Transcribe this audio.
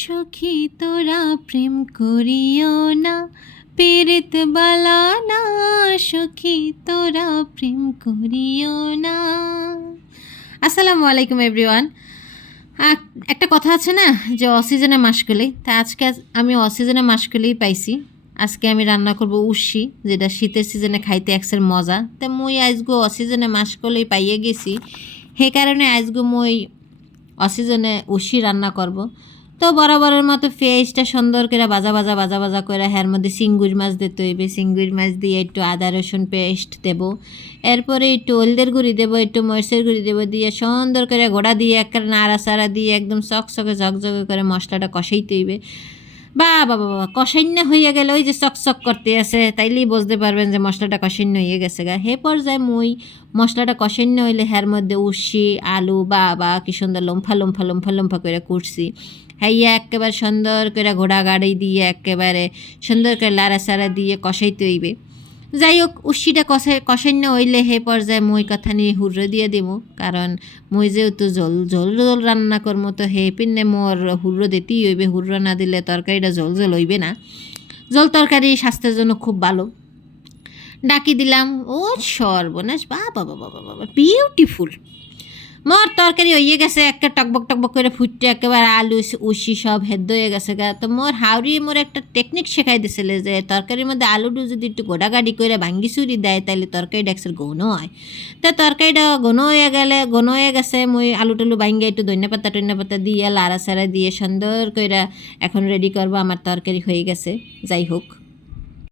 সখী তোরা প্রেম করিও না, পীড়িত বালা না। সখী তোরা প্রেম করিও না। আসসালামু আলাইকুম এভরিওয়ান। একটা কথা আছে না যে অসিজনে মাসকলি, তা আজকে আমি অসিজনে মাসকলিই পাইছি। আজকে আমি রান্না করব উশি, যেটা শীতের সিজনে খাইতে একসের মজা। তা মুই আজগো অসিজনে মাসকলি পাইয়ে গেছি, সেই কারণে আজগো মুই অসিজনে উশি রান্না করব। তো বরাবরের মতো পেঁয়াজটা সুন্দর করে ভাজা করে এর মধ্যে চিংড়ি মাছ দিতে হইবে। চিংড়ি মাছ দিয়ে একটু আদা রসুন পেস্ট দেব, এরপরে একটু হলদের গুঁড়ি দেবো, একটু মরিচের গুঁড়ি দেবো, দিয়ে সুন্দর করে গোড়া দিয়ে একটা নাড়াচাড়া দিয়ে একদম চকচকে ঝকঝকে করে মশলাটা কষাইতে হইবে। বাবা কষান্য হইয়া গেলে ওই যে চকচক করতে আছে, তাইলেই বুঝতে পারবেন যে মশলাটা কষান্য হয়ে গেছে গা। হে পর্যায়ে মুই মশলাটা কষান্য হইলে হের মধ্যে উশি আলু বাবা কি সুন্দর লম্ফা করে কুটছি, হাইয়া একেবারে সুন্দর করে ঘোড়া গাড়ি দিয়ে একেবারে সুন্দর করে লাড়াচাড়া দিয়ে কষাইতে হইবে। যাই হোক, উশিটা কষান্য হইলে হে পর্যায়ে মই কথা নিয়ে হুর্র দিয়ে দিব, কারণ মই যেহেতু ঝোল রান্না করবো, তো হে পিনে মোর হুর্র দিতেই হইবে। হুর্র না দিলে তরকারিটা ঝোল হইবে না। ঝোল তরকারি স্বাস্থ্যের জন্য খুব ভালো। ডাকি দিলাম, ও সর্বনাশ, বাবা বিউটিফুল। মোর তরকারি হইয়ে গেছে, একটা টকবক করে ফুটতে একেবারে আলু উশি সব হেদ্দ হয়ে গেছে গা। তো মোর হাওড়ি মোর একটা টেকনিক শেখাই দিছিল যে তরকারির মধ্যে আলুটা যদি একটু গোড়াগাড়ি করে ভাঙ্গি চুরি দেয়, তাহলে তরকারিটা একসাথে ঘন হয়। তা তরকারিটা ঘন হয়ে গেছে, মুই আলু টালু ভাঙ্গে একটু ধনিয়া পাতা দিয়ে লাড়াচাড়া দিয়ে সুন্দর করে এখন রেডি করবো। আমার তরকারি হয়ে গেছে। যাই হোক,